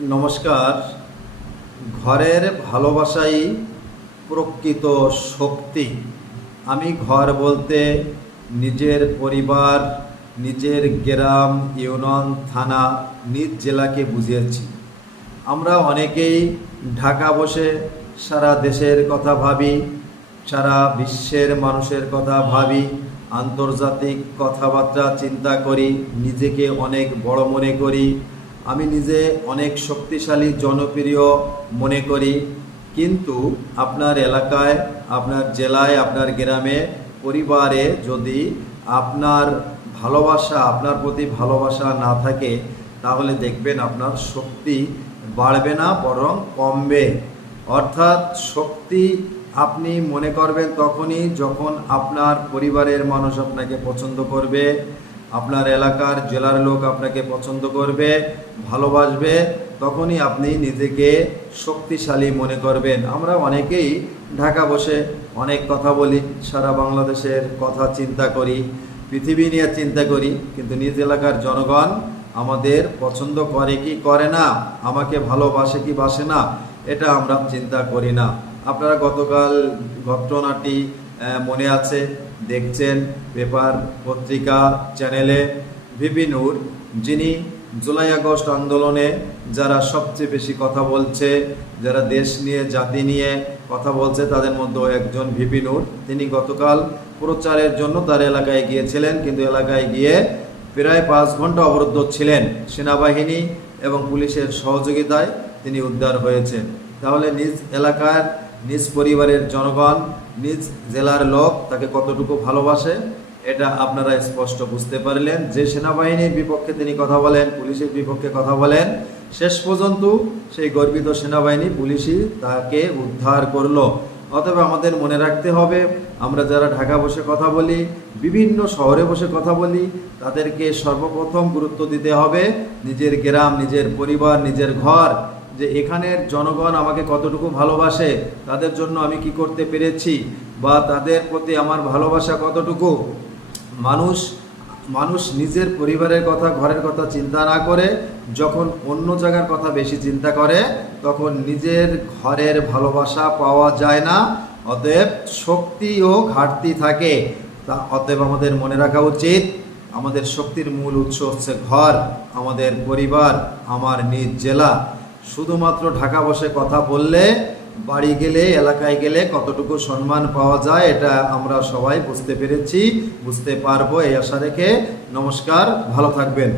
নমস্কার। ঘরের ভালোবাসাই প্রকৃত শক্তি। আমি ঘর বলতে নিজের পরিবার, নিজের গ্রাম, ইউনিয়ন, থানা, নিজ জেলাকে বুঝিয়েছি। আমরা অনেকেই ঢাকা বসে সারা দেশের কথা ভাবি, সারা বিশ্বের মানুষের কথা ভাবি, আন্তর্জাতিক কথাবার্তা চিন্তা করি, নিজেকে অনেক বড় মনে করি। আমি নিজে অনেক শক্তিশালী, জনপ্রিয় মনে করি। কিন্তু আপনার এলাকায়, আপনার জেলায়, আপনার গ্রামে, পরিবারে যদি আপনার আপনার প্রতি ভালোবাসা না থাকে, তাহলে দেখবেন আপনার শক্তি বাড়বে না, বরং কমবে। অর্থাৎ শক্তি আপনি মনে করবেন তখনই যখন আপনার পরিবারের মানুষ আপনাকে পছন্দ করবে, আপনার এলাকার জেলার লোক আপনাকে পছন্দ করবে, ভালোবাসবে, তখনই আপনি নিজেকে শক্তিশালী মনে করবেন। আমরা অনেকেই ঢাকা বসে অনেক কথা বলি, সারা বাংলাদেশের কথা চিন্তা করি, পৃথিবী নিয়ে চিন্তা করি, কিন্তু নিজ এলাকার জনগণ আমাদের পছন্দ করে কি করে না, আমাকে ভালোবাসে কি বাসে না, এটা আমরা চিন্তা করি না। আপনারা গতকাল ঘটনাটি মনে আছে, দেখছেন পেপার, পত্রিকা, চ্যানেলে। ভিপি নূর, যিনি জুলাই আগস্ট আন্দোলনে যারা সবচেয়ে বেশি কথা বলছে, যারা দেশ নিয়ে, জাতি নিয়ে কথা বলছে, তাদের মধ্যেও একজন ভিপি নূর। তিনি গতকাল প্রচারের জন্য তার এলাকায় গিয়েছিলেন, কিন্তু এলাকায় গিয়ে প্রায় 5 ঘন্টা অবরুদ্ধ ছিলেন। সেনাবাহিনী এবং পুলিশের সহযোগিতায় তিনি উদ্ধার হয়েছেন। তাহলে নিজ এলাকার, নিজ পরিবারের জনগণ, নিজ জেলার লোক তাকে কতটুকু ভালোবাসে, এটা আপনারা স্পষ্ট বুঝতে পারলেন। যে সেনাবাহিনীর বিপক্ষে তিনি কথা বলেন, পুলিশের বিপক্ষে কথা বলেন, শেষ পর্যন্ত সেই গর্বিত সেনাবাহিনী, পুলিশই তাকে উদ্ধার করলো। অতএব আমাদের মনে রাখতে হবে, আমরা যারা ঢাকা বসে কথা বলি, বিভিন্ন শহরে বসে কথা বলি, তাদেরকে সর্বপ্রথম গুরুত্ব দিতে হবে নিজের গ্রাম, নিজের পরিবার, নিজের ঘর, যে এখানের জনগণ আমাকে কতটুকু ভালোবাসে, তাদের জন্য আমি কি করতে পেরেছি, বা তাদের প্রতি আমার ভালোবাসা কতটুকু। মানুষ নিজের পরিবারের কথা, ঘরের কথা চিন্তা না করে যখন অন্য জায়গার কথা বেশি চিন্তা করে, তখন নিজের ঘরের ভালোবাসা পাওয়া যায় না। অতএব শক্তিও ঘাটতি থাকে। অতএব আমাদের মনে রাখা উচিত, আমাদের শক্তির মূল উৎস হচ্ছে ঘর, আমাদের পরিবার, আমার নিজ জেলা। শুধুমাত্র ঢাকা বসে কথা বললে, বাড়ি গেলে, এলাকায় গেলে কতটুকু সম্মান পাওয়া যায়, এটা আমরা সবাই বুঝতে পেরেছি, বুঝতে পারবো, এই আশা রেখে নমস্কার, ভালো থাকবেন।